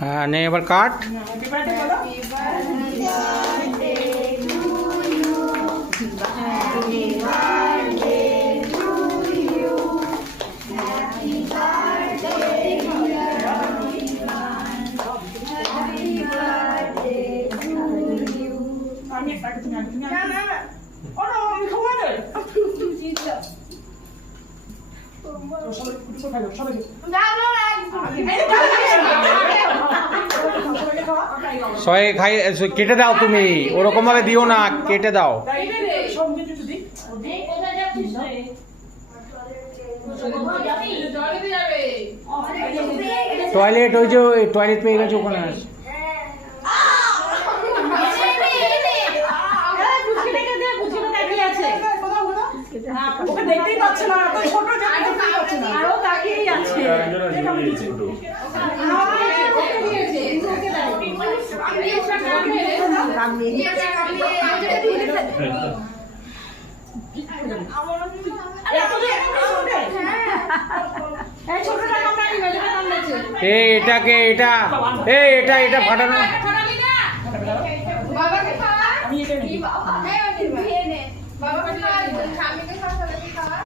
হ্যাঁ নে এবার কাট। সবাই খাই, কেটে দাও তুমি, ওরকম ভাবে দিও না, কেটে দাও। টয়লেট, ওই যে টয়লেট পেয়ে গেছে ওখানে আছে। দেখতেই পাচ্ছে না, ছোট আরো তাকিয়েই আছে। এটাকে এটা এটা ফাটানো। বাবাকে খাওয়া, আমি এটা নিই। বাবা, হ্যাঁ, বাবাকে খাওয়া, স্বামীকে খাওয়া।